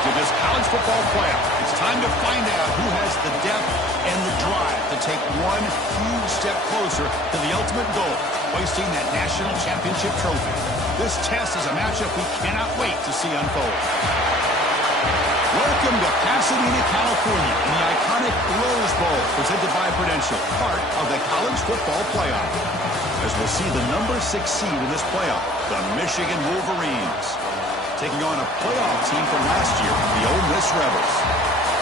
to this college football playoff. It's time to find out who has the depth and the drive to take one huge step closer to the ultimate goal, hoisting that national championship trophy. This test is a matchup we cannot wait to see unfold. Welcome to Pasadena, California, in the iconic Rose Bowl, presented by Prudential, part of the college football playoff. As we'll see the number 6 seed in this playoff, the Michigan Wolverines, taking on a playoff team from last year, the Ole Miss Rebels.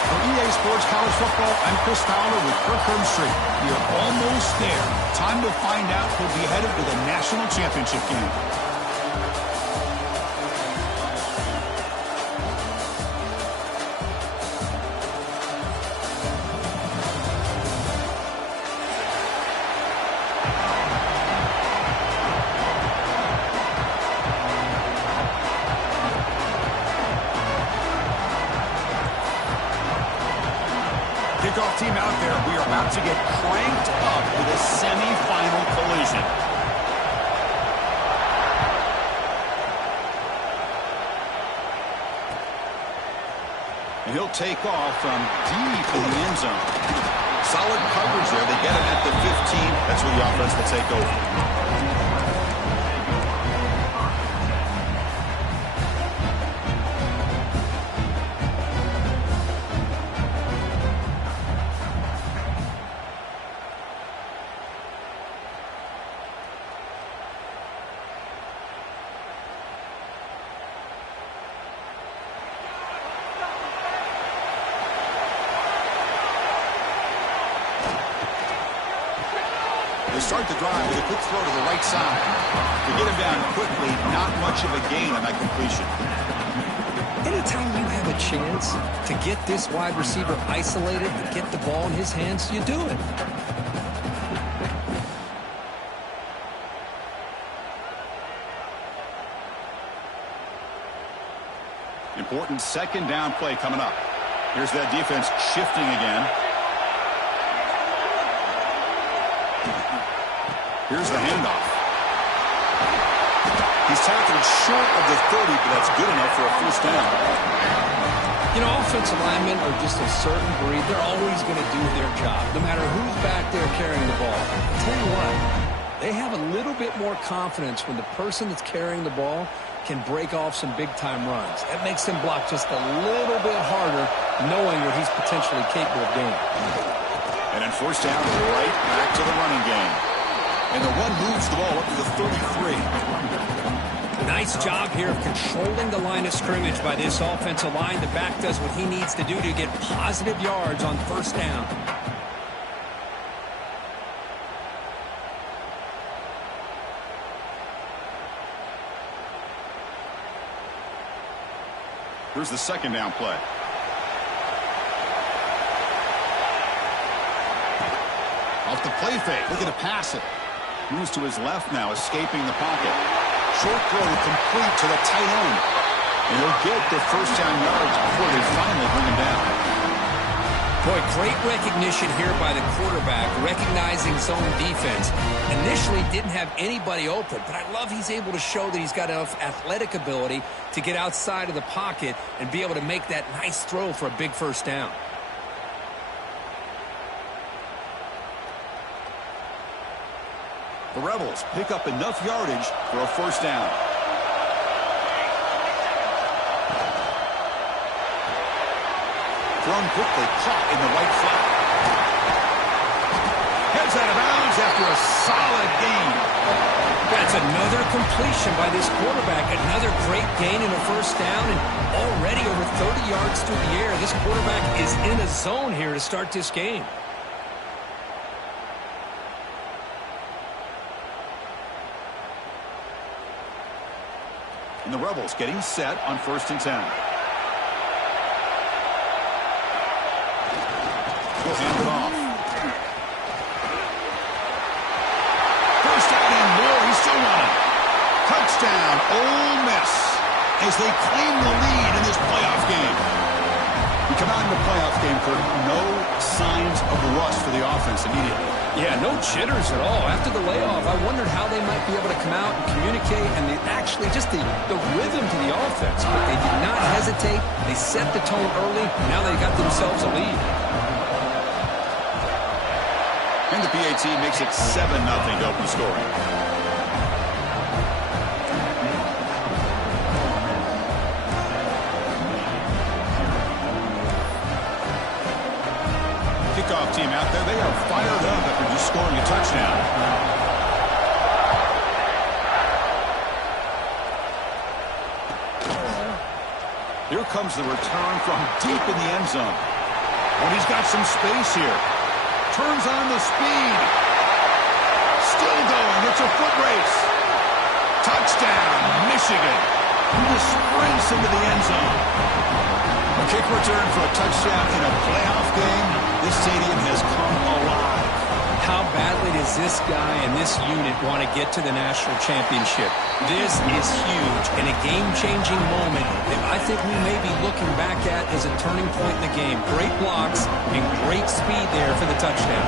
For EA Sports College Football, I'm Chris Fowler with Kirk Herbstreit. We are almost there. Time to find out who'll be headed to the national championship game. Kickoff team out there. We are about to get cranked up with a semi-final collision. And he'll take off from deep in the end zone. Solid coverage there. They get him at the 15. That's where the offense will take over. They start the drive with a quick throw to the right side. To get him down quickly, not much of a gain on that completion. Anytime you have a chance to get this wide receiver isolated, to get the ball in his hands, you do it. Important second down play coming up. Here's that defense shifting again. Here's the handoff. He's tackled short of the 30, but that's good enough for a first down. You know, offensive linemen are just a certain breed. They're always going to do their job, no matter who's back there carrying the ball. I'll tell you what, they have a little bit more confidence when the person that's carrying the ball can break off some big-time runs. That makes them block just a little bit harder, knowing what he's potentially capable of doing. And then first down, right back to the running game. And the run moves the ball up to the 33. Nice job here of controlling the line of scrimmage by this offensive line. The back does what he needs to do to get positive yards on first down. Here's the second down play. Off the play fake. Looking to pass it. Moves to his left now, escaping the pocket. Short throw complete to the tight end. And he'll get the first down yards before they finally bring him down. Boy, great recognition here by the quarterback, recognizing zone defense. Initially didn't have anybody open, but I love he's able to show that he's got enough athletic ability to get outside of the pocket and be able to make that nice throw for a big first down. The Rebels pick up enough yardage for a first down. Thrown quickly, caught in the right flat. Heads out of bounds after a solid gain. That's another completion by this quarterback. Another great gain in a first down, and already over 30 yards through the air. This quarterback is in a zone here to start this game. And the Rebels getting set on 1st and 10. He'll hand it off. First down and more. He's still running. Touchdown, Ole Miss, as they claim the lead in this playoff game. We come out in the playoff game, Kurt, no signs of rust for the offense immediately. Yeah, no jitters at all. After the layoff, I wondered how they might be able to come out and communicate and actually just the rhythm to the offense. But they did not hesitate. They set the tone early. Now they got themselves a lead. And the PAT makes it 7-0 to open the scoring. Kickoff team out there. They are fired up after just scoring a touchdown. Here comes the return from deep in the end zone. And he's got some space here. Turns on the speed. Still going. It's a foot race. Touchdown, Michigan. He just sprints into the end zone. A kick return for a touchdown in a playoff game. This stadium has come alive. How badly does this guy and this unit want to get to the national championship? This is huge and a game-changing moment that I think we may be looking back at as a turning point in the game. Great blocks and great speed there for the touchdown.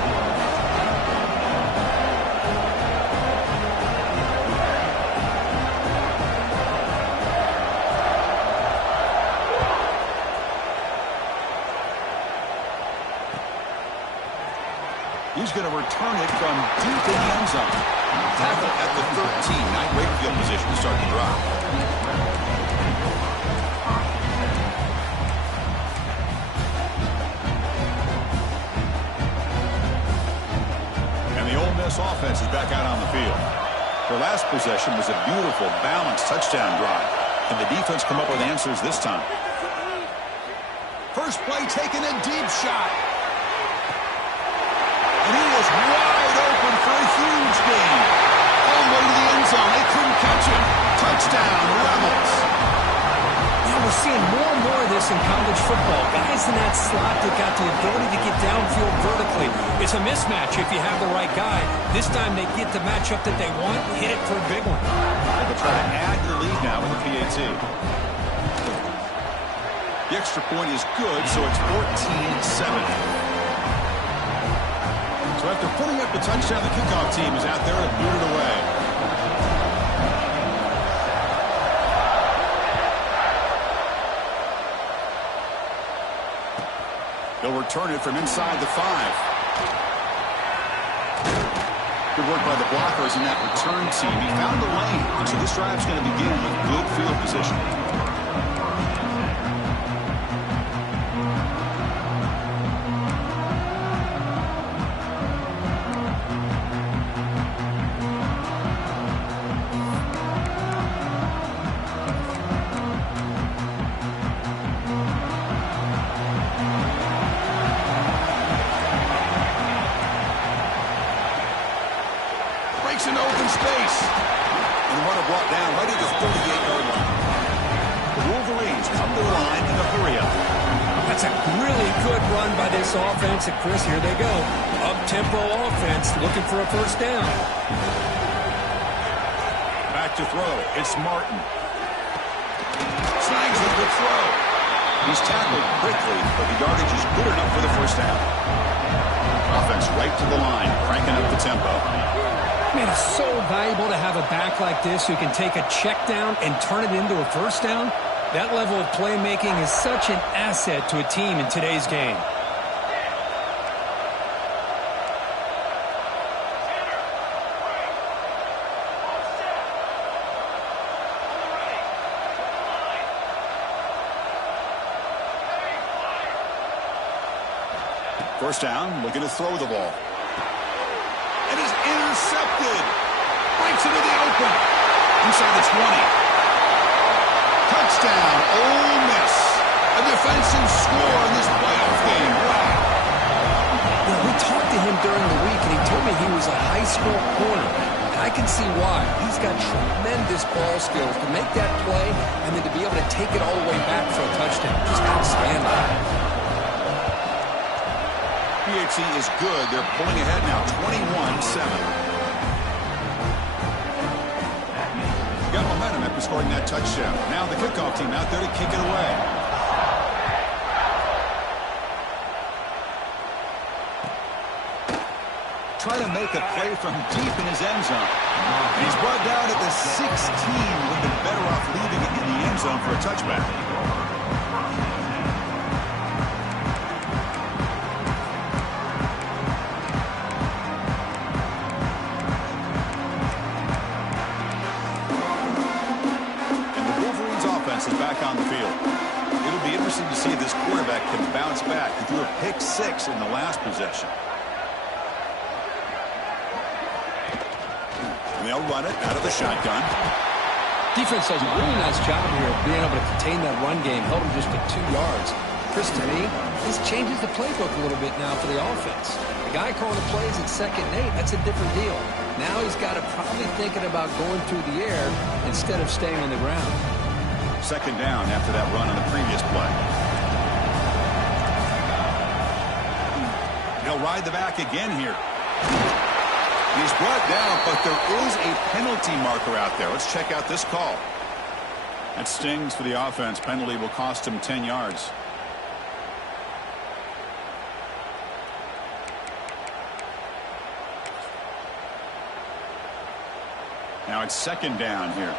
He's going to return it from deep in the end zone. Tackle at the 13. Not great field position to start the drive. And the Ole Miss offense is back out on the field. Their last possession was a beautiful, balanced touchdown drive. And the defense come up with answers this time. First play taken, a deep shot. And he was wide open for a huge gain. All the way to the end zone. They couldn't catch him. Touchdown, Rebels. Now we're seeing more and more of this in college football. Guys in that slot that got the ability to get downfield vertically. It's a mismatch if you have the right guy. This time they get the matchup that they want, hit it for a big one. They'll try to add the lead now with the PAT. The extra point is good, so it's 14-7. So after putting up the touchdown, the kickoff team is out there to boot it away. They'll return it from inside the 5. Good work by the blockers in that return team. He found the lane, and so this drive's going to begin with good field position. Into open space. And the runner brought down right at the 38-yard line. The Wolverines come to the line in a hurry-up. That's a really good run by this offense. And, Chris, here they go. Up-tempo offense looking for a first down. Back to throw. It's Martin. Snags with the throw. He's tackled quickly, but the yardage is good enough for the first down. Offense right to the line, cranking up the tempo. Man, it's so valuable to have a back like this who can take a check down and turn it into a first down. That level of playmaking is such an asset to a team in today's game. First down, looking to throw the ball. It is intercepted. Breaks into the open. Inside the 20. Touchdown, Ole Miss. A defensive score in this playoff game. Wow. Yeah, we talked to him during the week, and he told me he was a high school corner. And I can see why. He's got tremendous ball skills to make that play and then to be able to take it all the way back for a touchdown. Just outstanding. PAT is good. They're pulling ahead now, 21-7. Got momentum after scoring that touchdown. Now the kickoff team out there to kick it away. trying to make a play from deep in his end zone. And he's brought down at the 16. Would have been better off leaving it in the end zone for a touchback. And the Wolverines offense is back on the field. It'll be interesting to see if this quarterback can bounce back. He threw a pick-6 in the last possession. And they'll run it out of the shotgun. Defense does a really nice job here of being able to contain that run game. Held him just to 2 yards. Chris, to me, this changes the playbook a little bit now for the offense. The guy calling the plays at 2nd and 8, that's a different deal. Now he's got to probably thinking about going through the air instead of staying on the ground. 2nd down after that run on the previous play. He'll ride the back again here. He's brought down, but there is a penalty marker out there. Let's check out this call. That stings for the offense. Penalty will cost him 10 yards. Now it's 2nd down here.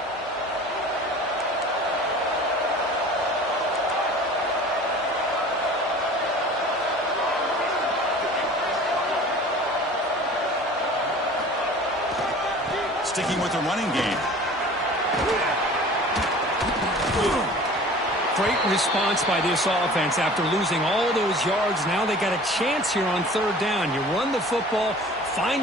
Sticking with the running game. Great response by this offense after losing all those yards. Now they got a chance here on 3rd down. You run the football, find...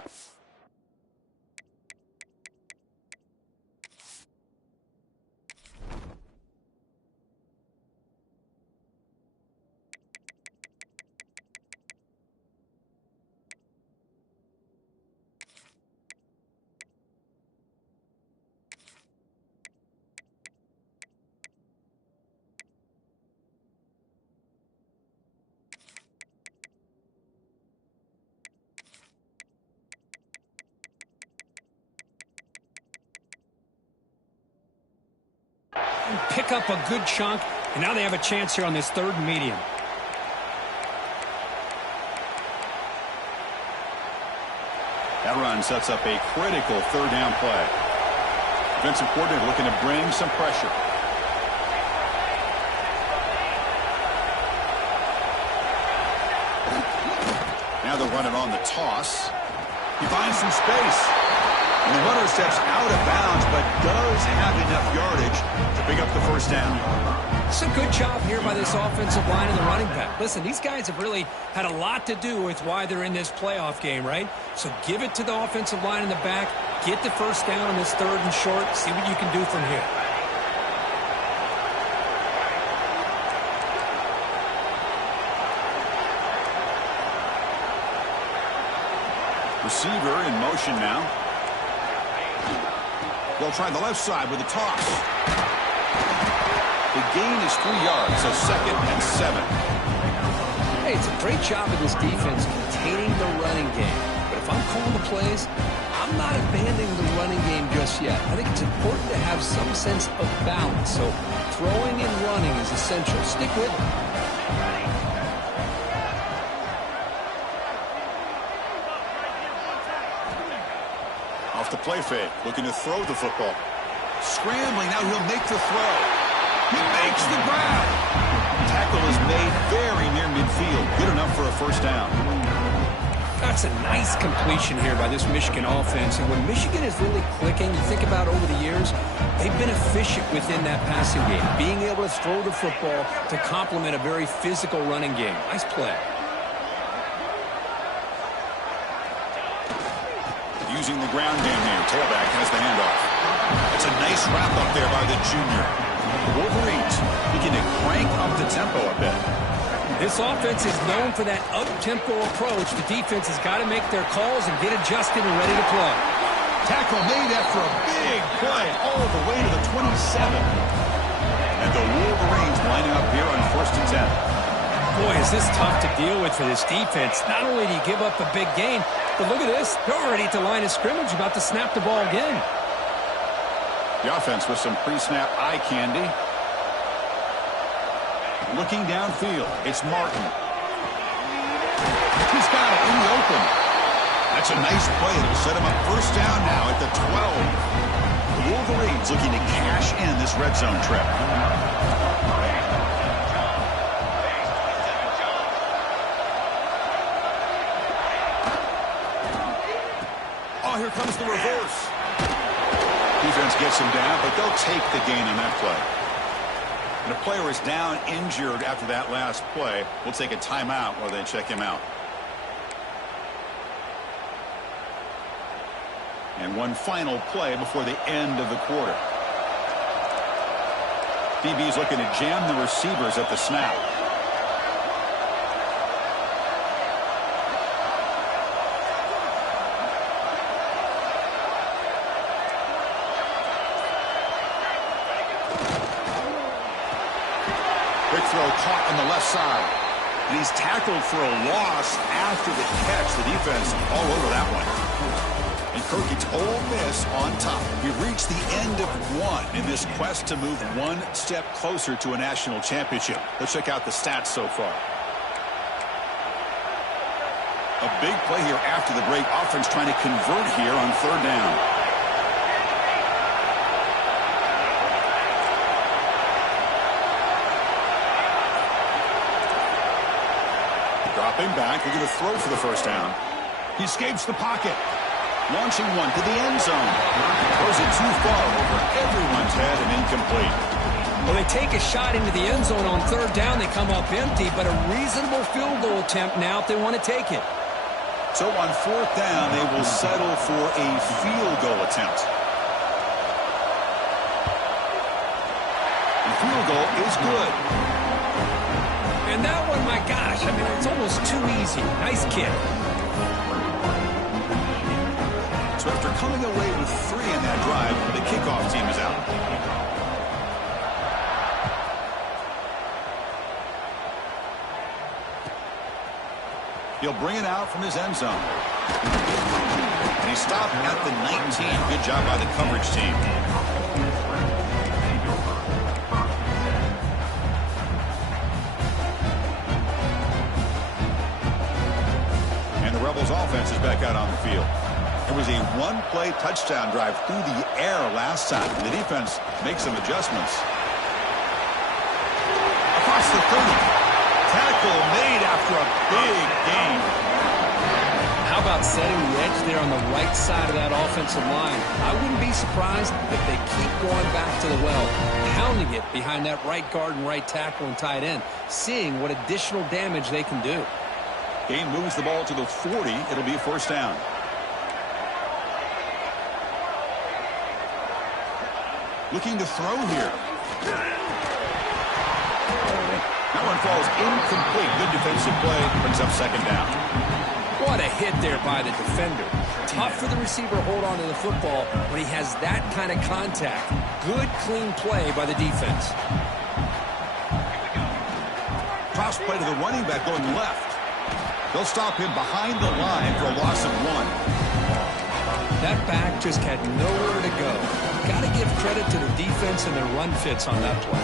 pick up a good chunk, and now they have a chance here on this 3rd and medium. That run sets up a critical 3rd down play. Defensive coordinator looking to bring some pressure. Now they'll run it on the toss. He finds some space. And the runner steps out of bounds, but does have enough yardage to pick up the 1st down. It's a good job here by this offensive line and the running back. Listen, these guys have really had a lot to do with why they're in this playoff game, right? So give it to the offensive line in the back. Get the 1st down on this 3rd and short. See what you can do from here. Receiver in motion now. They'll try the left side with a toss. The gain is 3 yards, so 2nd and 7. Hey, it's a great job of this defense containing the running game. But if I'm calling the plays, I'm not abandoning the running game just yet. I think it's important to have some sense of balance. So throwing and running is essential. Stick with it. Off the play fake, looking to throw the football. Scrambling, now he'll make the throw. He makes the grab. Tackle is made very near midfield. Good enough for a 1st down. That's a nice completion here by this Michigan offense. And when Michigan is really clicking, you think about over the years, they've been efficient within that passing game. Being able to throw the football to complement a very physical running game. Nice play. Using the ground game here. Tailback has the handoff. It's a nice wrap up there by the junior. The Wolverines begin to crank up the tempo a bit. This offense is known for that up-tempo approach. The defense has got to make their calls and get adjusted and ready to play. Tackle made after a big play all the way to the 27. And the Wolverines lining up here on 1st and 10. Boy, is this tough to deal with for this defense. Not only do you give up a big gain, but look at this. They're already at the line of scrimmage, about to snap the ball again. The offense with some pre-snap eye candy. Looking downfield, it's Martin. He's got it in the open. That's a nice play. It'll set him up first down now at the 12. The Wolverines looking to cash in this red zone trip. Oh, here comes the reverse. Defense gets him down, but they'll take the gain on that play. And a player is down injured after that last play. We'll take a timeout while they check him out. And one final play before the end of the quarter. DB's looking to jam the receivers at the snap. Quick throw caught on the left side. And he's tackled for a loss after the catch. The defense all over that one. And Kirk, it's Ole Miss on top. We've reached the end of one in this quest to move one step closer to a national championship. Let's check out the stats so far. A big play here after the break. Offense trying to convert here on third down. Dropping back, looking to throw for the first down. He escapes the pocket. Launching one to the end zone. Throws it too far over everyone's head and incomplete. Well, they take a shot into the end zone on third down. They come up empty, but a reasonable field goal attempt now if they want to take it. So on fourth down, they will settle for a field goal attempt. The field goal is good. And that one, my gosh, I mean, it's almost too easy. Nice kick. So after coming away with 3 in that drive, the kickoff team is out. He'll bring it out from his end zone. And he stopped at the 19. Good job by the coverage team. And the Rebels offense is back out on the field. It was a one-play touchdown drive through the air last time. The defense makes some adjustments. Across the 30. Tackle made after a big gain. How about setting the edge there on the right side of that offensive line? I wouldn't be surprised if they keep going back to the well, pounding it behind that right guard and right tackle and tight end, seeing what additional damage they can do. Game moves the ball to the 40. It'll be a first down. Looking to throw here. That one falls incomplete. Good defensive play. Brings up second down. What a hit there by the defender. Tough for the receiver to hold on to the football when he has that kind of contact. Good, clean play by the defense. Toss play to the running back going left. They'll stop him behind the line for a loss of 1. That back just had nowhere to go. Got to give credit to the defense and their run fits on that play.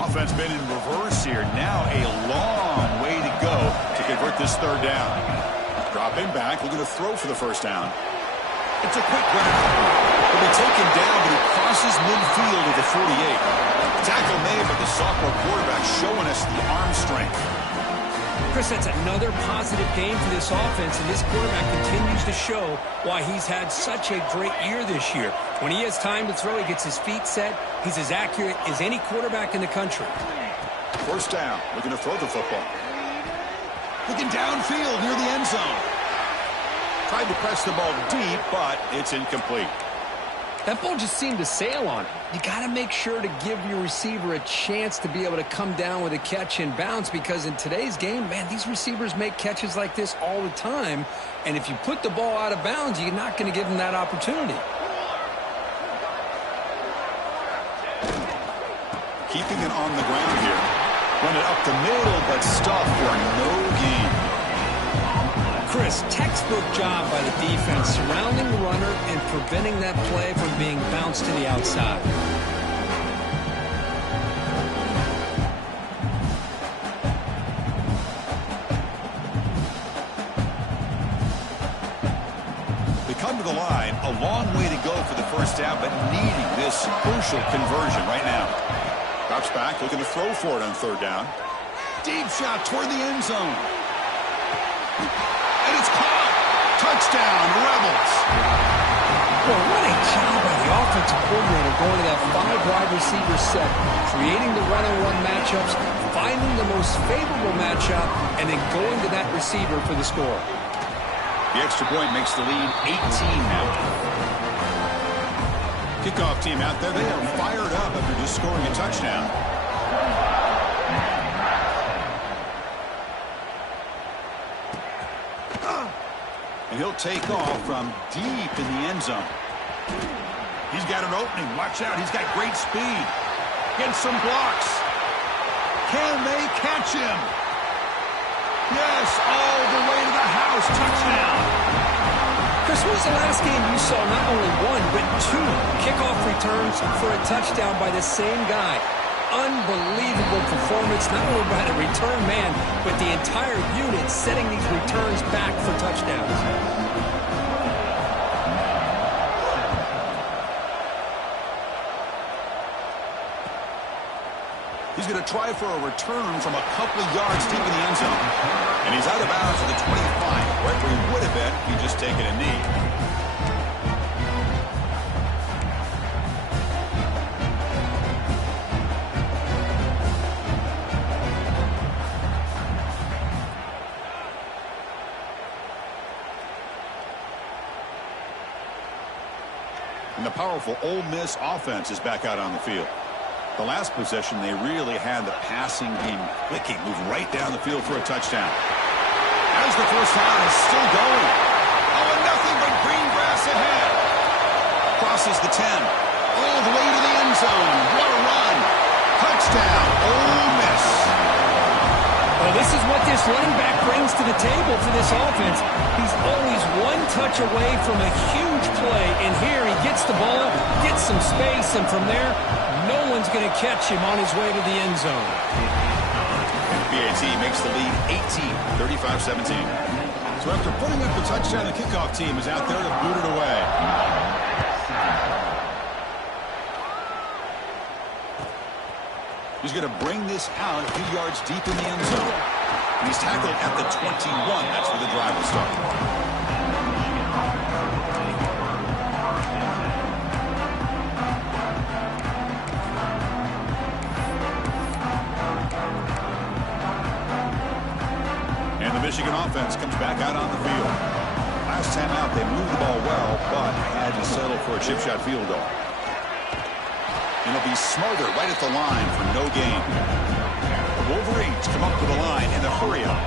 Offense been in reverse here. Now a long way to go to convert this third down. Dropping back, looking to throw for the first down. It's a quick round. He'll be taken down, but he crosses midfield at the 48. Tackle made by the sophomore quarterback, showing us the arm strength. Chris, that's another positive game for this offense, and this quarterback continues to show why he's had such a great year this year. When he has time to throw, he gets his feet set. He's as accurate as any quarterback in the country. First down, looking to throw the football. Looking downfield near the end zone. Tried to press the ball deep, but it's incomplete. That ball just seemed to sail on him. You got to make sure to give your receiver a chance to be able to come down with a catch and bounce, because in today's game, man, these receivers make catches like this all the time. And if you put the ball out of bounds, you're not going to give them that opportunity. Keeping it on the ground here. Run it up the middle, but stuffed for no gain. Chris, textbook job by the defense surrounding the runner and preventing that play from being bounced to the outside. the line. A long way to go for the first half, but needing this crucial conversion right now. Drops back, looking to throw for it on third down. Deep shot toward the end zone. And it's caught. Touchdown, Rebels. Well, what a job by the offensive coordinator going to that 5-wide receiver set, creating the one-on-one matchups, finding the most favorable matchup, and then going to that receiver for the score. The extra point makes the lead 18 now. Kickoff team out there, they are fired up after just scoring a touchdown. And he'll take off from deep in the end zone. He's got an opening. Watch out. He's got great speed. Gets some blocks. Can they catch him? Yes, all the way to the house. Touchdown. Chris, when was the last game you saw not only one, but 2 kickoff returns for a touchdown by the same guy? Unbelievable performance, not only by the return man, but the entire unit setting these returns back for touchdowns. He's going to try for a return from a couple of yards deep in the end zone. And he's out of bounds at the 25, right where he would have been if he'd just taken a knee. And the powerful Ole Miss offense is back out on the field. The last possession, they really had the passing game clicking, move right down the field for a touchdown. As the first down is still going. Oh, and nothing but green grass ahead. Crosses the 10. All the way to the end zone. What a run. Touchdown, Ole Miss. Well, this is what this running back brings to the table for this offense. He's always one touch away from a huge play, and here he gets the ball, gets some space, and from there, no one's going to catch him on his way to the end zone. And the BAT makes the lead 18, 35-17. So after putting up the touchdown, the kickoff team is out there to boot it away. He's going to bring this out a few yards deep in the end zone. And he's tackled at the 21. That's where the drive will start. And the Michigan offense comes back out on the field. Last time out, they moved the ball well, but had to settle for a chip shot field goal. And he'll be smarter right at the line for no gain. The Wolverines come up to the line in the hurry-up.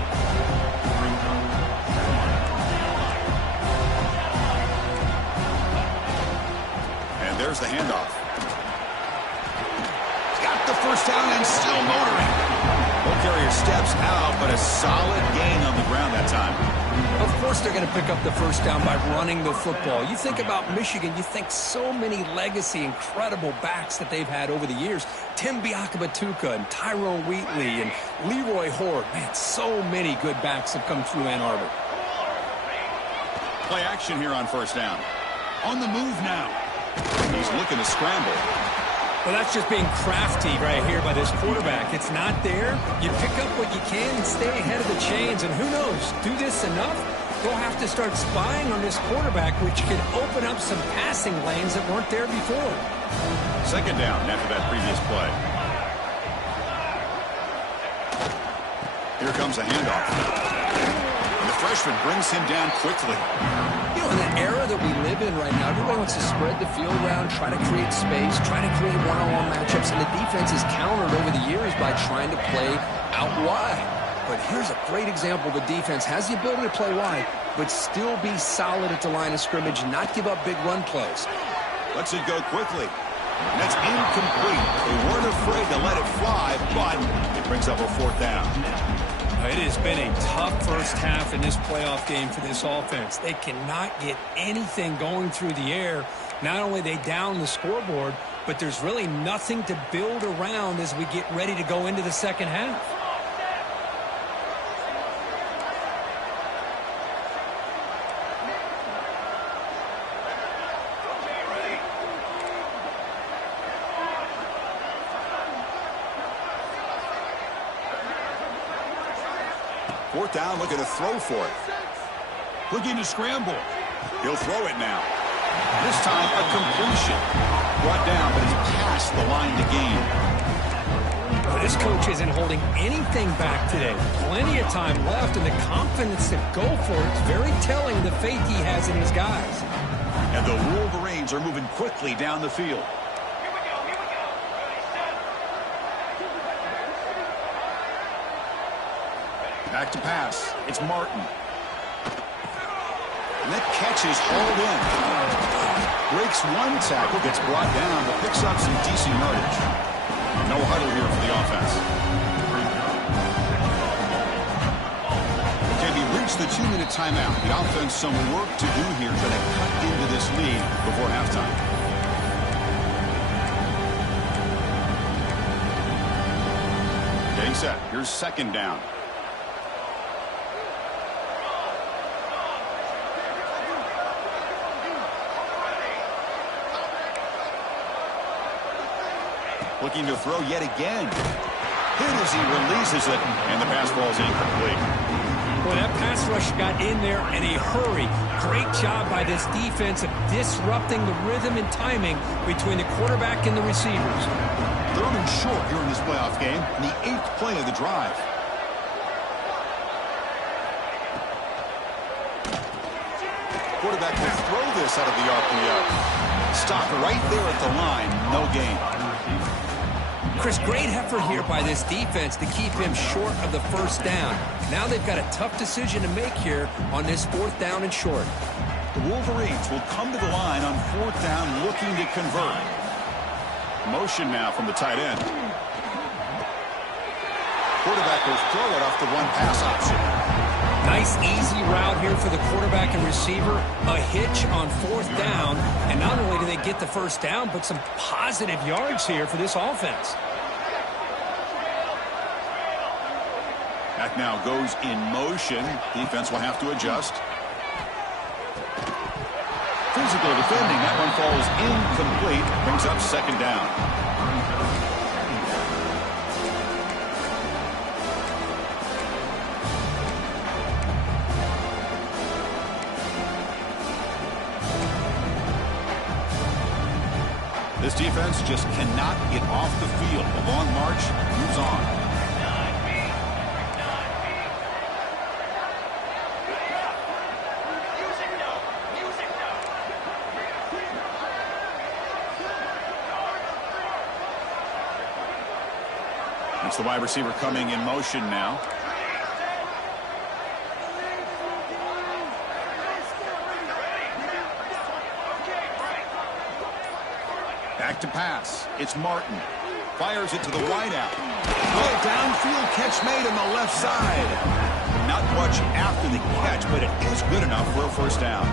And there's the handoff. Got the first down and still motoring. Ball carrier steps out, but a solid gain on the ground that time. Of course they're going to pick up the first down by running the football. You think about Michigan, you think so many legacy, incredible backs that they've had over the years. Tim Biakabatuka and Tyrone Wheatley and Leroy Horde. Man, so many good backs have come through Ann Arbor. Play action here on first down. On the move now. He's looking to scramble. Well, that's just being crafty right here by this quarterback. It's not there. You pick up what you can and stay ahead of the chains. And who knows, do this enough, we'll have to start spying on this quarterback, which could open up some passing lanes that weren't there before. Second down after that previous play. Here comes a handoff. And the freshman brings him down quickly. You know, in the era that we live in right now, everybody wants to spread the field around, try to create space, try to create one-on-one matchups, and the defense is countered over the years by trying to play out wide. But here's a great example. The defense has the ability to play wide, but still be solid at the line of scrimmage, not give up big run plays. Lets it go quickly. And that's incomplete. They weren't afraid to let it fly, but it brings up a fourth down. It has been a tough first half in this playoff game for this offense. They cannot get anything going through the air. Not only they down the scoreboard, but there's really nothing to build around as we get ready to go into the second half. Fourth down, looking to throw for it. Looking to scramble. He'll throw it now. This time, a completion. Brought down, but he's past the line to gain. Well, this coach isn't holding anything back today. Plenty of time left, and the confidence to go for it is very telling of the faith he has in his guys. And the Wolverines are moving quickly down the field. Back to pass. It's Martin. And that catch is hauled in. Breaks one tackle, gets brought down, but picks up some decent yardage. No huddle here for the offense. Okay, we reached the 2-minute timeout. The offense some work to do here, trying to cut into this lead before halftime. Getting set. Here's second down. Looking to throw yet again. Hit as he releases it, and the pass falls incomplete. Well, that pass rush got in there in a hurry. Great job by this defense of disrupting the rhythm and timing between the quarterback and the receivers. Third and short here in this playoff game, in the 8th play of the drive. Quarterback can throw this out of the RPO. Stopped right there at the line, no gain. Chris, great effort here by this defense to keep him short of the first down. Now they've got a tough decision to make here on this 4th down and short. The Wolverines will come to the line on 4th down looking to convert. Motion now from the tight end. Quarterback will throw it off the one pass option. Nice, easy route here for the quarterback and receiver. A hitch on 4th down. And not only do they get the first down, but some positive yards here for this offense. Back now goes in motion. Defense will have to adjust. Physical defending. That one falls incomplete. Brings up second down. This defense just cannot get off the field. The long march moves on. It's the wide receiver coming in motion now. Back to pass. It's Martin. Fires it to the wideout. Good downfield catch made on the left side. Not much after the catch, but it is good enough for a first down.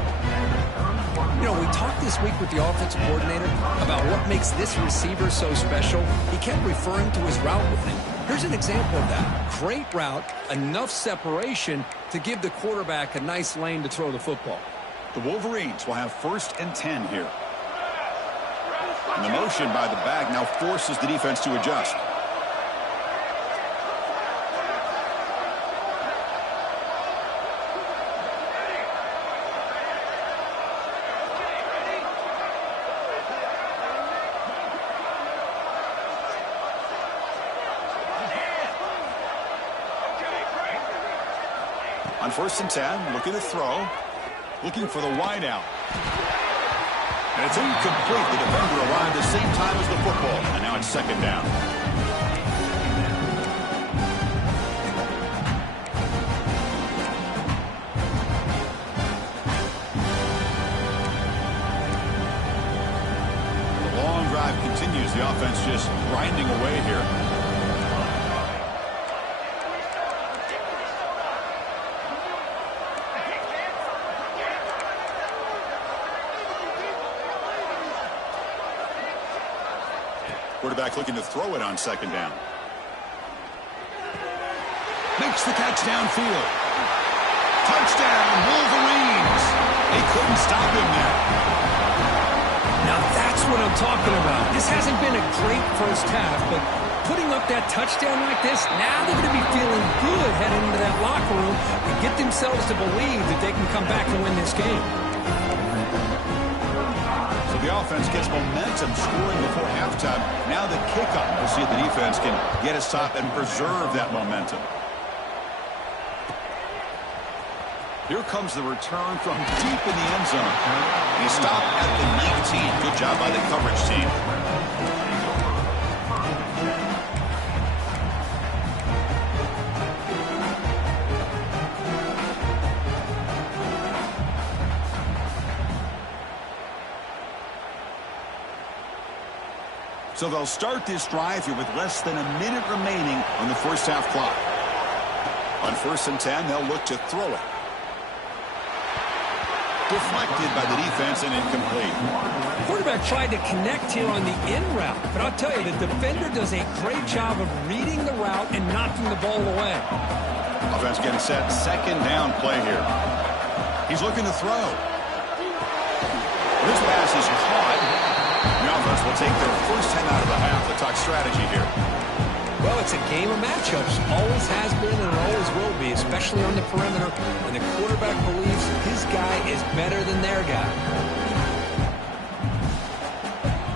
You know, we talked this week with the offensive coordinator about what makes this receiver so special. He kept referring to his route running. Here's an example of that. Great route, enough separation to give the quarterback a nice lane to throw the football. The Wolverines will have 1st and 10 here. And the motion by the back now forces the defense to adjust. On 1st and 10, looking to throw. Looking for the wideout. And it's incomplete. The defender arrived at the same time as the football. And now it's second down. The long drive continues. The offense just grinding away here. Quarterback looking to throw it on second down. Makes the catch downfield. Touchdown, Wolverines. They couldn't stop him there. Now that's what I'm talking about. This hasn't been a great first half, but putting up that touchdown like this, now they're going to be feeling good heading into that locker room and get themselves to believe that they can come back and win this game. So the offense gets momentum scoring before halftime. Now the kickoff. We'll see if the defense can get a stop and preserve that momentum. Here comes the return from deep in the end zone. He stopped at the 19. Good job by the coverage team. So they'll start this drive here with less than a minute remaining on the first half clock. On 1st and 10, they'll look to throw it. Deflected by the defense and incomplete. The quarterback tried to connect here on the in route, but I'll tell you, the defender does a great job of reading the route and knocking the ball away. Offense getting set. 2nd down play here. He's looking to throw. This pass is caught. The offense will take their first 10 out of the half. Let's talk strategy here. Well, it's a game of matchups. Always has been and always will be, especially on the perimeter when the quarterback believes his guy is better than their guy.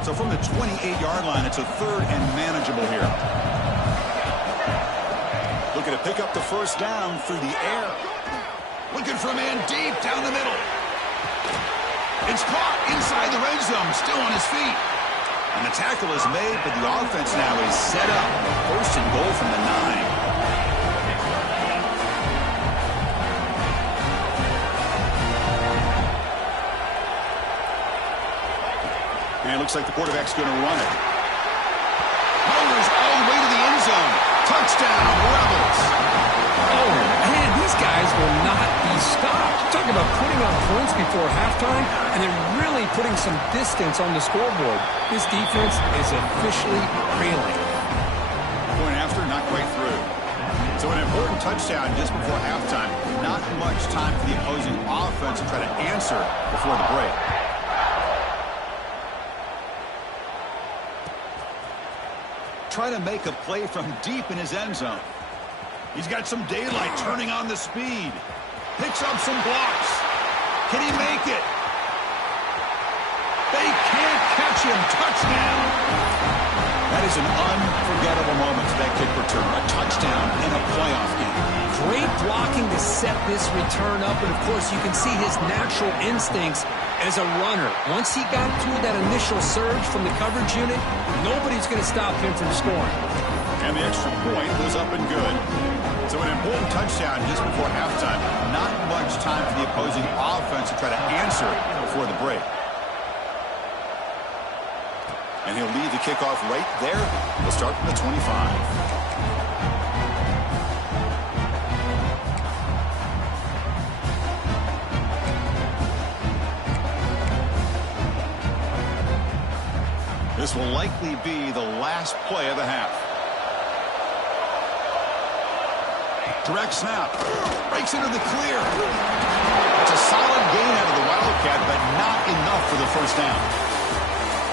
So from the 28-yard line, it's a 3rd and manageable here. Looking to pick up the first down through the air. Looking for a man deep down the middle. It's caught inside the red zone, still on his feet. And the tackle is made, but the offense now is set up. 1st and goal from the 9. And it looks like the quarterback's going to run it. Motors all the way to the end zone. Touchdown, Rebels. Oh, man, these guys will not be stopped. Talking about putting up points before halftime and then really putting some distance on the scoreboard. This defense is officially reeling. Point after, not quite through. So an important touchdown just before halftime. Not much time for the opposing offense to try to answer before the break. Try to make a play from deep in his end zone. He's got some daylight turning on the speed. Picks up some blocks. Can he make it? They can't catch him. Touchdown. That is an unforgettable moment for that kick return. A touchdown in a playoff game. Great blocking to set this return up. And, of course, you can see his natural instincts as a runner. Once he got through that initial surge from the coverage unit, nobody's going to stop him from scoring. And the extra point was up and good. So an important touchdown just before halftime. Not much time for the opposing offense to try to answer before the break. And he'll lead the kickoff right there. We'll start from the 25. This will likely be the last play of the half. Direct snap. Breaks into the clear. It's a solid gain out of the Wildcat, but not enough for the first down.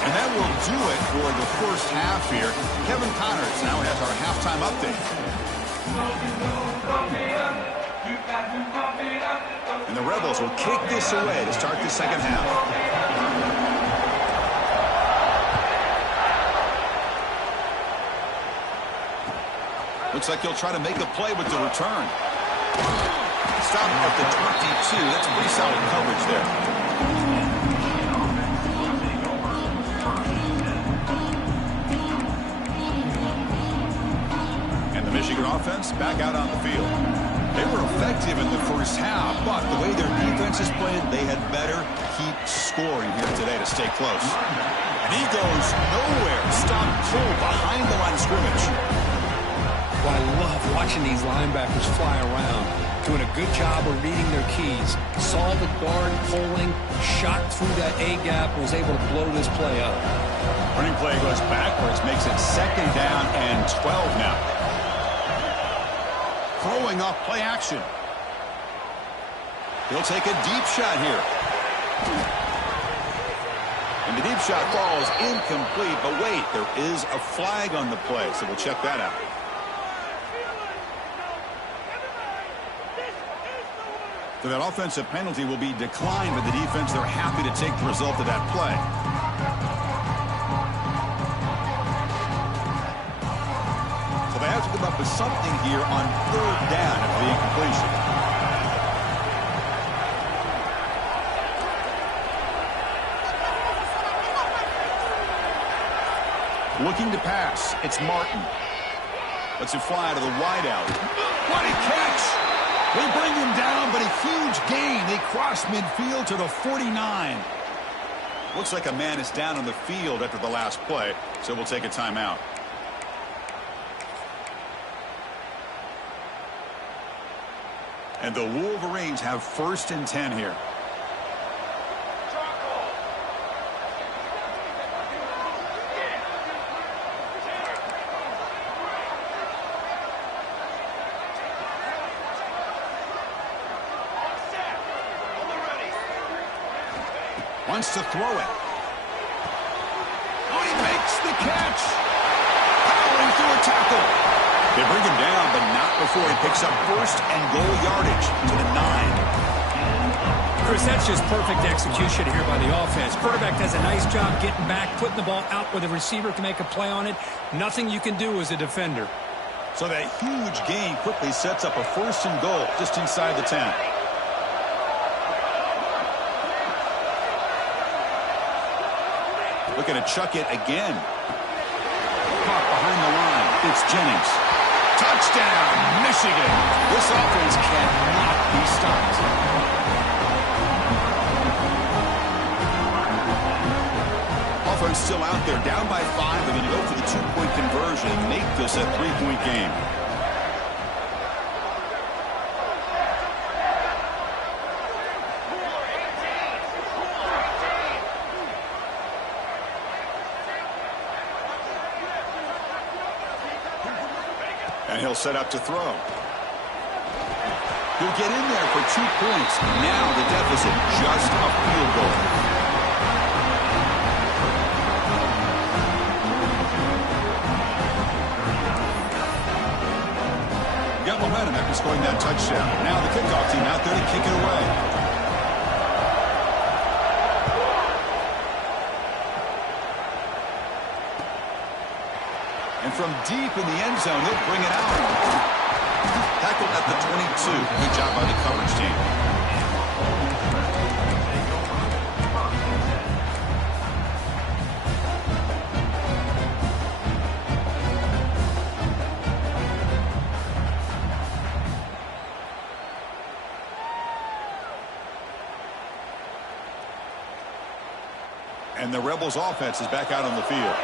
And that will do it for the first half here. Kevin Connors now has our halftime update. And the Rebels will kick this away to start the second half. Looks like he'll try to make a play with the return. Stop at the 22. That's pretty solid coverage there. And the Michigan offense back out on the field. They were effective in the first half, but the way their defense is playing, they had better keep scoring here today to stay close. And he goes nowhere. Stop cold behind the line of scrimmage. Well, I love watching these linebackers fly around, doing a good job of reading their keys. Saw the guard pulling, shot through that A-gap, was able to blow this play up. Running play goes backwards, makes it 2nd down and 12 now. Throwing off play action. He'll take a deep shot here. And the deep shot falls incomplete. But wait, there is a flag on the play, so we'll check that out. So that offensive penalty will be declined by the defense. They're happy to take the result of that play. So they have to come up with something here on third down after the incompletion. Looking to pass. It's Martin. Lets it fly to the wideout. What a catch! They bring him down, but a huge gain. They cross midfield to the 49. Looks like a man is down on the field after the last play, so we'll take a timeout. And the Wolverines have 1st and 10 here. Wants to throw it. Oh, he makes the catch. Powering through a tackle. They bring him down, but not before he picks up 1st and goal yardage to the 9. Chris, that's just perfect execution here by the offense. Quarterback does a nice job getting back, putting the ball out where the receiver can make a play on it. Nothing you can do as a defender. So that huge gain quickly sets up a 1st and goal just inside the 10. Looking to chuck it again. Caught behind the line. It's Jennings. Touchdown, Michigan. This offense cannot be stopped. Offense still out there, down by 5. They're going to go for the 2-point conversion and make this a 3-point game. And he'll set up to throw. He'll get in there for 2 points. Now the deficit just a field goal. Got momentum after scoring that touchdown. Now the kickoff team out there to kick it away. And from deep in the end zone, he'll bring it out. Tackled at the 22. Good job by the coverage team. And the Rebels offense is back out on the field.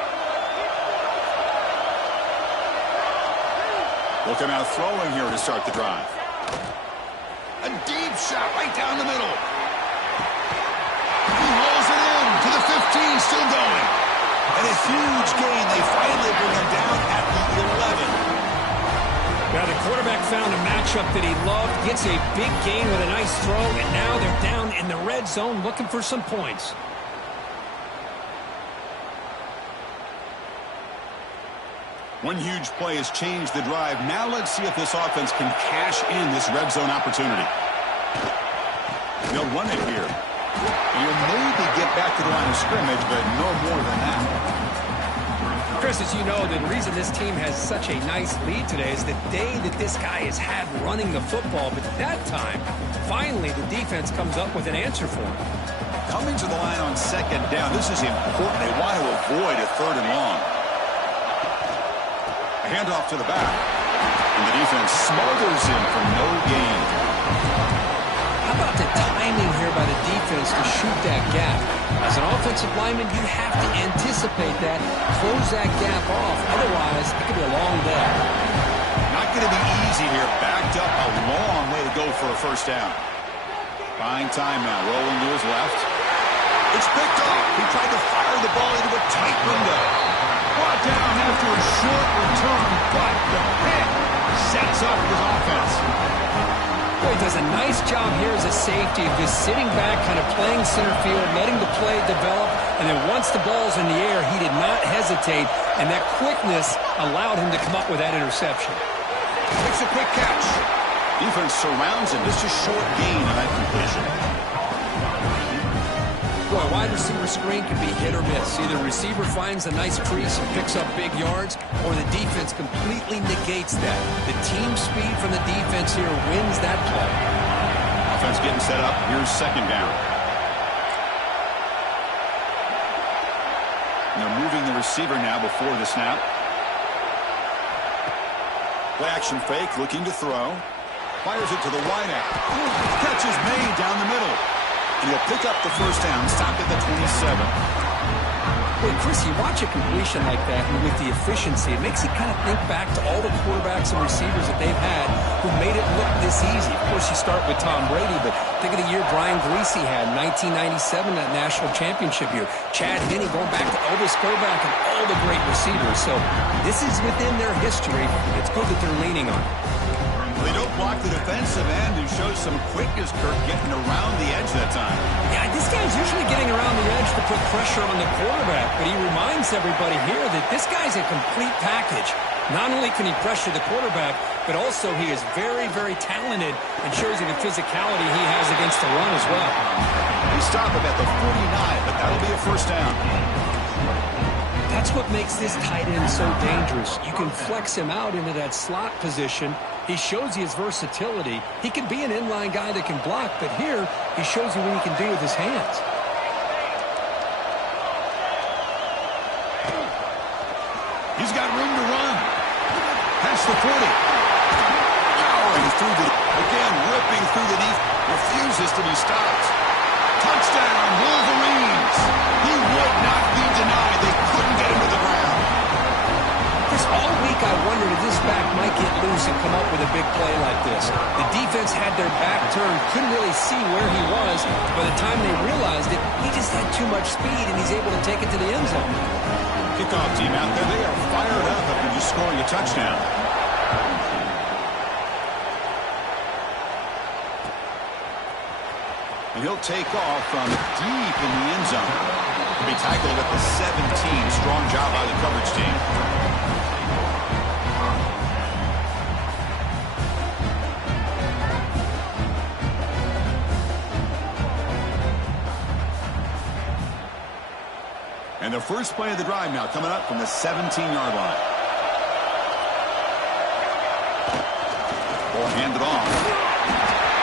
They'll come out throwing here to start the drive. A deep shot right down the middle. He rolls it in to the 15, still going. And a huge gain. They finally bring him down at the 11. Now the quarterback found a matchup that he loved, gets a big gain with a nice throw, and now they're down in the red zone looking for some points. One huge play has changed the drive. Now let's see if this offense can cash in this red zone opportunity. They'll run it here. You'll maybe get back to the line of scrimmage, but no more than that. Chris, as you know, the reason this team has such a nice lead today is the day that this guy has had running the football. But that time, finally, the defense comes up with an answer for him. Coming to the line on 2nd down, this is important. They want to avoid a 3rd and long. A handoff to the back. And the defense smothers him for no gain. How about the timing here by the defense to shoot that gap? As an offensive lineman, you have to anticipate that, close that gap off. Otherwise, it could be a long day. Not going to be easy here. Backed up a long way to go for a 1st down. Buying time now. Rolling to his left. It's picked off. He tried to fire the ball into a tight window. Brought down after a short return, but the pick sets up his offense. Well, he does a nice job here as a safety of just sitting back, kind of playing center field, letting the play develop. And then once the ball's in the air, he did not hesitate, and that quickness allowed him to come up with that interception. Makes a quick catch. Defense surrounds him. Just a short gain on that completion. Boy, a wide receiver screen can be hit or miss. Either the receiver finds a nice crease and picks up big yards, or the defense completely negates that. The team speed from the defense here wins that play. Offense getting set up. Here's second down. And they're moving the receiver now before the snap. Play action fake, looking to throw. Fires it to the wideout. Catch is made down the middle. And he'll pick up the first down, stopped at the 27. Well, Chris, you watch a completion like that, and with the efficiency, it makes you kind of think back to all the quarterbacks and receivers that they've had who made it look this easy. Of course, you start with Tom Brady, but think of the year Brian Greasy had, 1997, that national championship year. Chad Henne going back to Elvis Kovac and all the great receivers. So this is within their history. It's good that they're leaning on it. They don't block the defensive end and shows some quickness, Kirk, getting around the edge that time. Yeah, this guy's usually getting around the edge to put pressure on the quarterback, but he reminds everybody here that this guy's a complete package. Not only can he pressure the quarterback, but also he is very, very talented and shows you the physicality he has against the run as well. They stop him at the 49, but that'll be a first down. That's what makes this tight end so dangerous. You can flex him out into that slot position. He shows you his versatility. He can be an inline guy that can block, but here he shows you what he can do with his hands. He's got room to run. Past the 40. Powering through the... Again, ripping through the knee. Refuses to be stopped. Touchdown, Wolverines. He would not be denied. They couldn't get him to the ground. Chris, all week I wondered if this back might get loose and come up with a big play like this. The defense had their back turned, couldn't really see where he was. By the time they realized it, he just had too much speed, and he's able to take it to the end zone. Kickoff team out there. They are fired up after just scoring a touchdown. And he'll take off from deep in the end zone. He'll be tackled at the 17. Strong job by the coverage team. And the first play of the drive now coming up from the 17-yard line. Ball handed off.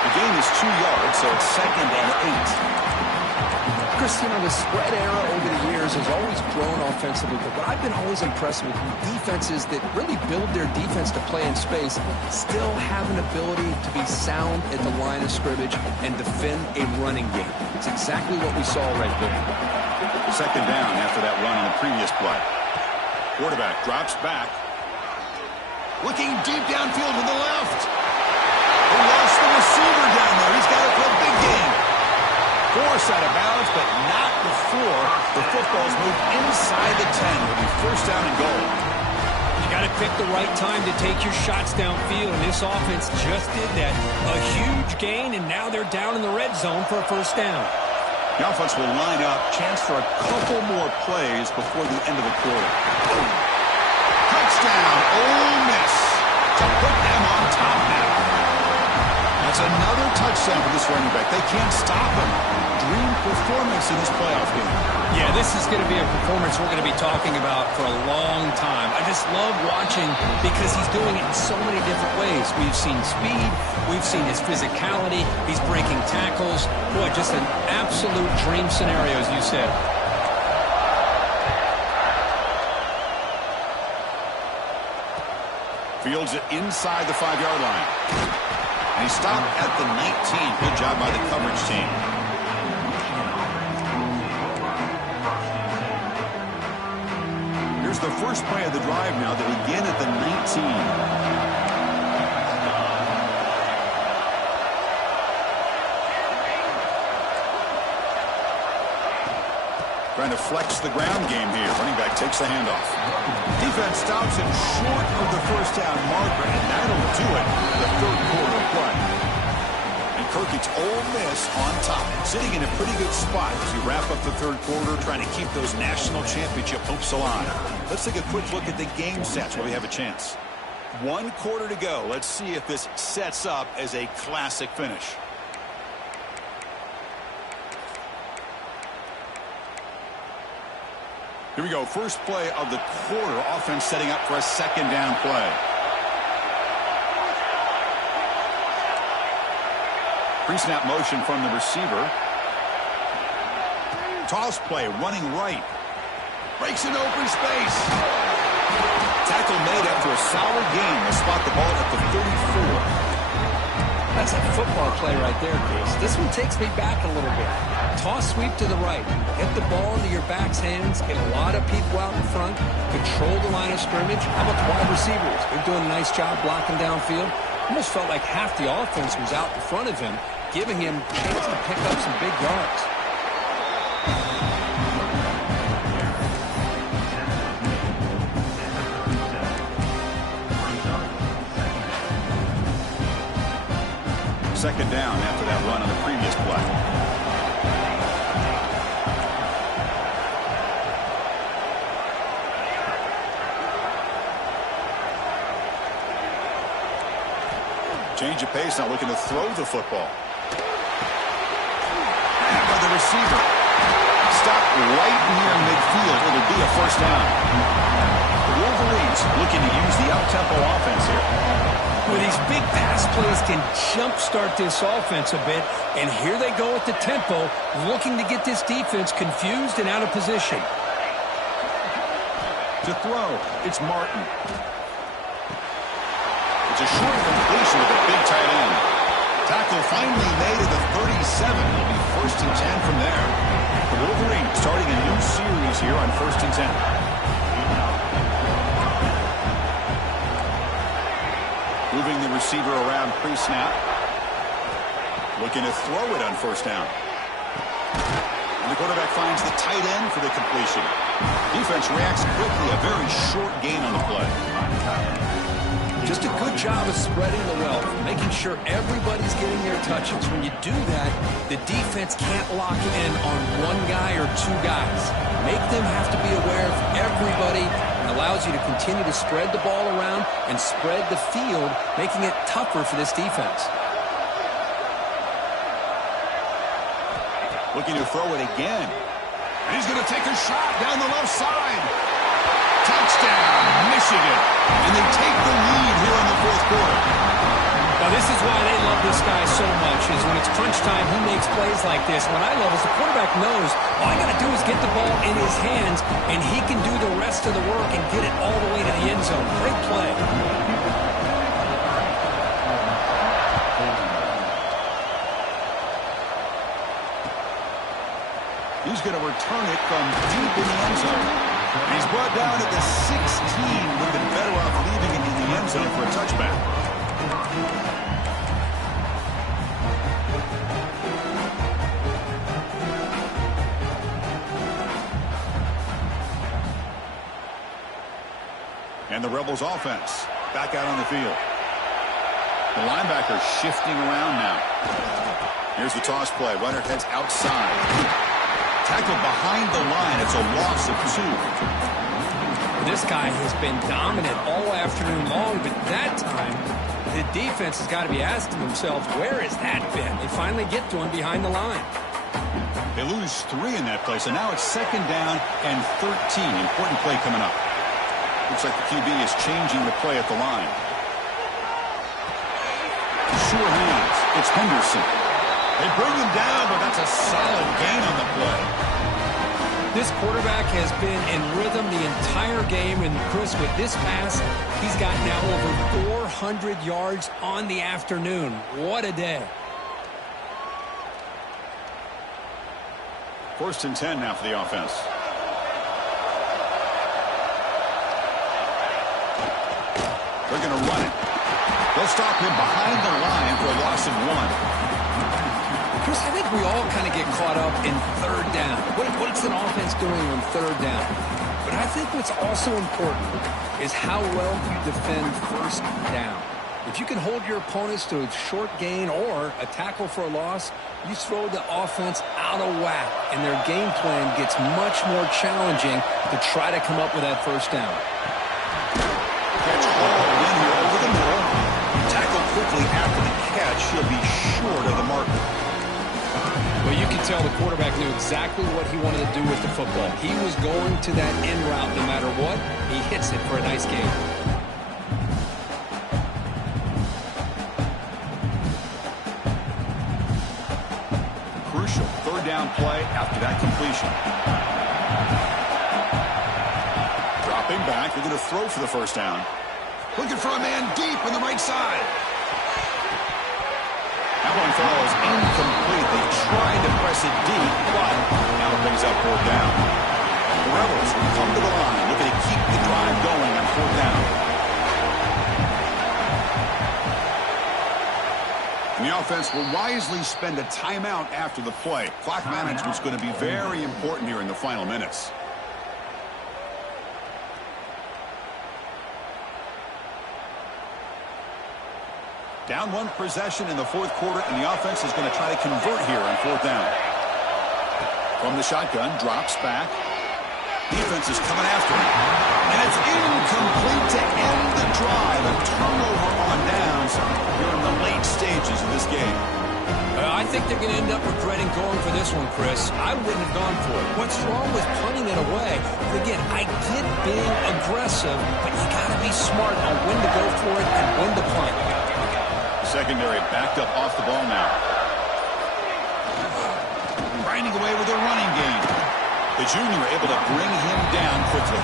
The gain is 2 yards, so it's 2nd and 8. Chris, you know, the spread era over the years has always grown offensively, but what I've been always impressed with defenses that really build their defense to play in space still have an ability to be sound at the line of scrimmage and defend a running game. It's exactly what we saw right there. 2nd down after that run on the previous play. Quarterback drops back. Looking deep downfield to the left. He lost the receiver down there. He's got it for a big game. Force out of bounds, but not before the football's moved inside the 10. It'll be first down and goal. You got to pick the right time to take your shots downfield, and this offense just did that. A huge gain, and now they're down in the red zone for a first down. The offense will line up. Chance for a couple more plays before the end of the quarter. Touchdown, Ole Miss, to put them on top now. That's another touchdown for this running back. They can't stop him. Dream performance in this playoff game. Yeah, this is going to be a performance we're going to be talking about for a long time. I just love watching because he's doing it in so many different ways. We've seen speed. We've seen his physicality. He's breaking tackles. Boy, just an absolute dream scenario, as you said. Fields it inside the 5-yard line. And he stopped at the 19. Good job by the coverage team. Here's the first play of the drive now. They begin at the 19. Trying to flex the ground game here. Running back takes the handoff. Defense stops him short of the first down marker, and that'll do it for the third quarter of play. And Kirk, it's Ole Miss on top, Sitting in a pretty good spot as you wrap up the third quarter, trying to keep those national championship hopes alive. Let's take a quick look at the game stats while we have a chance. 1 quarter to go. Let's see if this sets up as a classic finish. Here we go. First play of the quarter. Offense setting up for a second down play. Pre-snap motion from the receiver. Toss play, running right. Breaks in open space. Tackle made after a solid gain. They'll spot the ball at the 34. That's a football play right there, Chris. This one takes me back a little bit. Toss sweep to the right. Get the ball into your back's hands. Get a lot of people out in front. Control the line of scrimmage. How about the wide receivers? They're doing a nice job blocking downfield. Almost felt like half the offense was out in front of him, giving him a chance to pick up some big yards. Second down after that run on the previous play. Change of pace, now looking to throw the football. And by the receiver. Stop right near midfield. It'll be a first down. The Wolverines looking to use the up-tempo offense here. Well, these big pass plays can jumpstart this offense a bit, and here they go at the tempo, looking to get this defense confused and out of position. To throw, it's Martin. It's a short completion with a big tight end. Tackle finally made at the 37. It'll be 1st and 10 from there. The Wolverines starting a new series here on 1st and 10. Moving the receiver around pre-snap. Looking to throw it on 1st down. And the quarterback finds the tight end for the completion. Defense reacts quickly. A very short gain on the play. Just a good job of spreading the wealth, making sure everybody's getting their touches. When you do that, the defense can't lock in on one guy or two guys. Make them have to be aware of everybody. Allows you to continue to spread the ball around and spread the field, making it tougher for this defense. Looking to throw it again. And he's going to take a shot down the left side. Touchdown, Michigan. And they take the lead here in the 4th quarter. Well, this is why they love this guy so much, is when it's crunch time, he makes plays like this. What I love is the quarterback knows all I got to do is get the ball in his hands, and he can do the rest of the work and get it all the way to the end zone. Great play. He's going to return it from deep in the end zone. And he's brought down at the 16. Would have been better off leaving it in the end zone for a touchback. And the Rebels offense back out on the field. The linebacker shifting around now. Here's the toss play. Runner heads outside. Tackled behind the line. It's a loss of 2. This guy has been dominant all afternoon long, but that time the defense has got to be asking themselves, where has that been? They finally get to him behind the line. They lose 3 in that play, so now it's 2nd down and 13. Important play coming up. Looks like the QB is changing the play at the line. Sure hands. It's Henderson. They bring him down, but that's a solid gain on the play. This quarterback has been in rhythm the entire game, and Chris, with this pass, he's got now over 400 yards on the afternoon. What a day. 1st and 10 now for the offense. They're going to run it. They'll stop him behind the line for a loss of 1. Chris, I think we all kind of get caught up in 3rd down. What's an offense doing on 3rd down? But I think what's also important is how well you defend 1st down. If you can hold your opponents to a short gain or a tackle for a loss, you throw the offense out of whack, and their game plan gets much more challenging to try to come up with that first down. Catch hauled in here over the middle. Tackle quickly after the catch. He'll be short of the marker. Well, you can tell the quarterback knew exactly what he wanted to do with the football. He was going to that end route no matter what. He hits it for a nice gain. Crucial third down play after that completion. Dropping back. They're going to throw for the first down. Looking for a man deep on the right side. That one falls incomplete. They tried to press it deep, but now it brings up fourth down. The Rebels come to the line, looking to keep the drive going on fourth down. And the offense will wisely spend a timeout after the play. Clock management is going to be very important here in the final minutes. Down one possession in the fourth quarter, and the offense is going to try to convert here on fourth down. From the shotgun, drops back. Defense is coming after him. And it's incomplete to end the drive. A turnover on downs here in the late stages of this game. I think they're going to end up regretting going for this one, Chris. I wouldn't have gone for it. What's wrong with punting it away? And again, I get being aggressive, but you got to be smart on when to go for it and when to punt. Secondary backed up off the ball now. Grinding away with a running game. The junior able to bring him down quickly.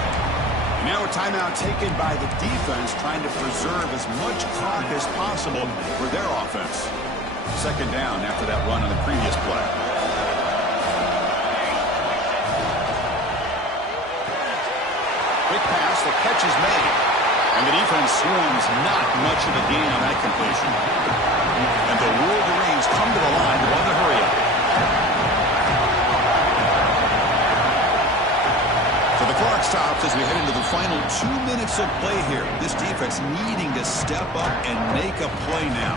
And now a timeout taken by the defense, trying to preserve as much clock as possible for their offense. Second down after that run on the previous play. Quick pass, the catch is made. And the defense swarms not much of a gain on that completion. And the Wolverines come to the line to run the hurry up. So the clock stops as we head into the final 2 minutes of play here. This defense needing to step up and make a play now.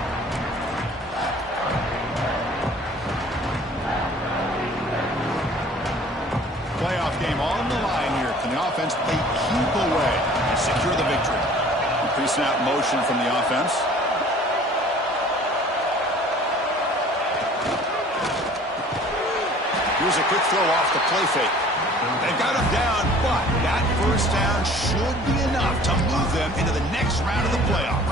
Playoff game on the line here. Can the offense play keep away and secure the victory? Pre-snap motion from the offense. Here's a quick throw off the play fake. They've got him down, but that first down should be enough to move them into the next round of the playoff.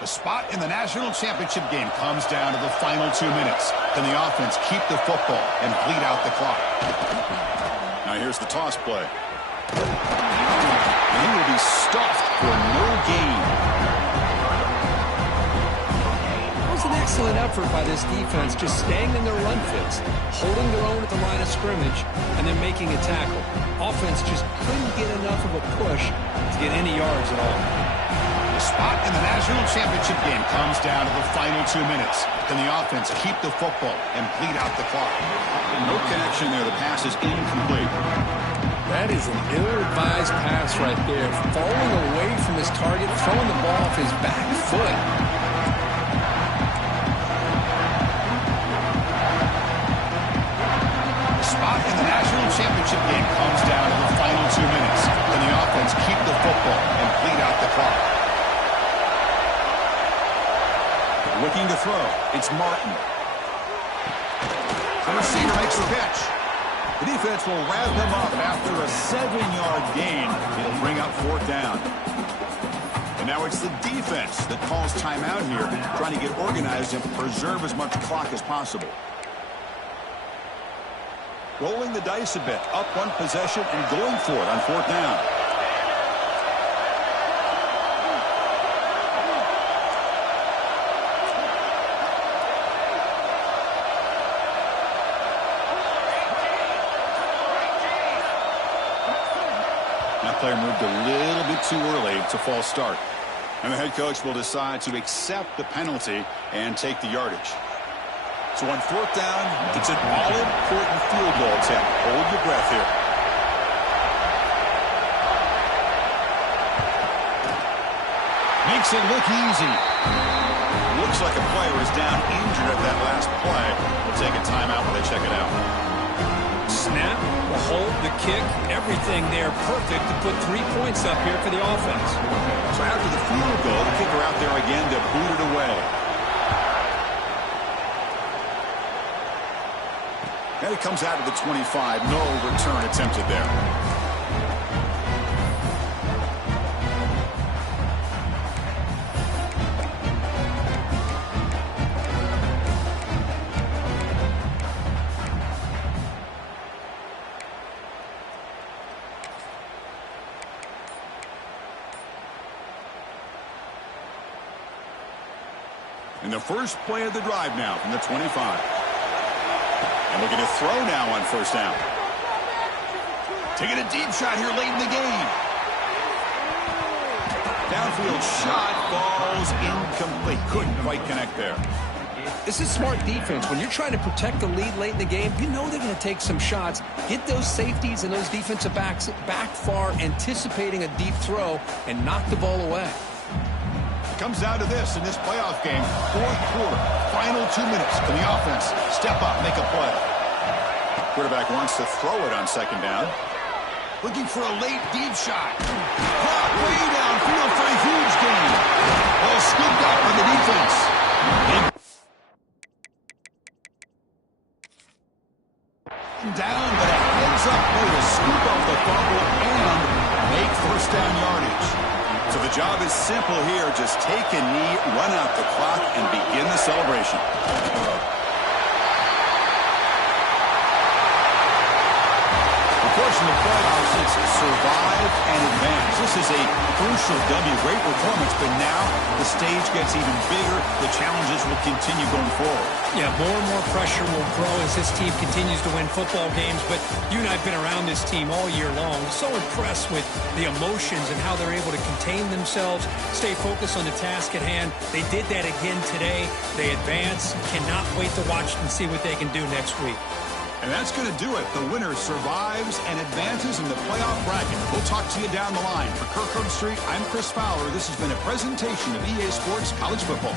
The spot in the national championship game comes down to the final 2 minutes. Can the offense keep the football and bleed out the clock? Now here's the toss play. And he will be stuffed for no gain. It was an excellent effort by this defense, just staying in their run fits, holding their own at the line of scrimmage, and then making a tackle. Offense just couldn't get enough of a push to get any yards at all. The spot in the national championship game comes down to the final 2 minutes. Can the offense keep the football and bleed out the clock? No connection there. The pass is incomplete. That is an ill-advised pass right there. Falling away from his target, throwing the ball off his back foot. The spot in the national championship game comes down to the final 2 minutes. Can the offense keep the football and bleed out the clock? Looking to throw. It's Martin. The receiver makes the catch. The defense will wrap him up after a 7-yard gain. It'll bring up fourth down. And now it's the defense that calls timeout here, trying to get organized and preserve as much clock as possible. Rolling the dice a bit, up one possession and going for it on fourth down. Player moved a little bit too early. It's a false start. And the head coach will decide to accept the penalty and take the yardage. So on fourth down, it's an all-important field goal attempt. Hold your breath here. Makes it look easy. Looks like a player is down injured at that last play. We'll take a timeout when they check it out. Snap, the hold, the kick, everything there perfect to put 3 points up here for the offense. So after the field goal, the kicker out there again to boot it away. And it comes out of the 25. No return attempted there. In the first play of the drive now from the 25. And we're going to throw now on first down. Taking a deep shot here late in the game. Downfield shot falls incomplete. Couldn't quite connect there. This is smart defense. When you're trying to protect the lead late in the game, you know they're going to take some shots. Get those safeties and those defensive backs back far, anticipating a deep throw, and knock the ball away. Comes down to this in this playoff game. Fourth quarter, final 2 minutes. Can the offense step up, make a play? Quarterback wants to throw it on second down. Looking for a late deep shot. Caught way downfield for a huge gain. Ball scooped up on the defense. Down, but a heads-up play to scoop up the fumble and make first down yardage. So the job is simple here. Just take a knee, run out the clock, and begin the celebration. Of course, in the playoffs, it's survive and advance. This is a crucial W. Great performance, but now the stage gets even bigger. The challenges will continue going forward. Yeah, more and more pressure will grow as this team continues to win football games. But you and I have been around this team all year long. So impressed with the emotions and how they're able to contain themselves, stay focused on the task at hand. They did that again today. They advance. Cannot wait to watch and see what they can do next week. And that's going to do it. The winner survives and advances in the playoff bracket. We'll talk to you down the line. For Kirk Herbstreit, I'm Chris Fowler. This has been a presentation of EA Sports College Football.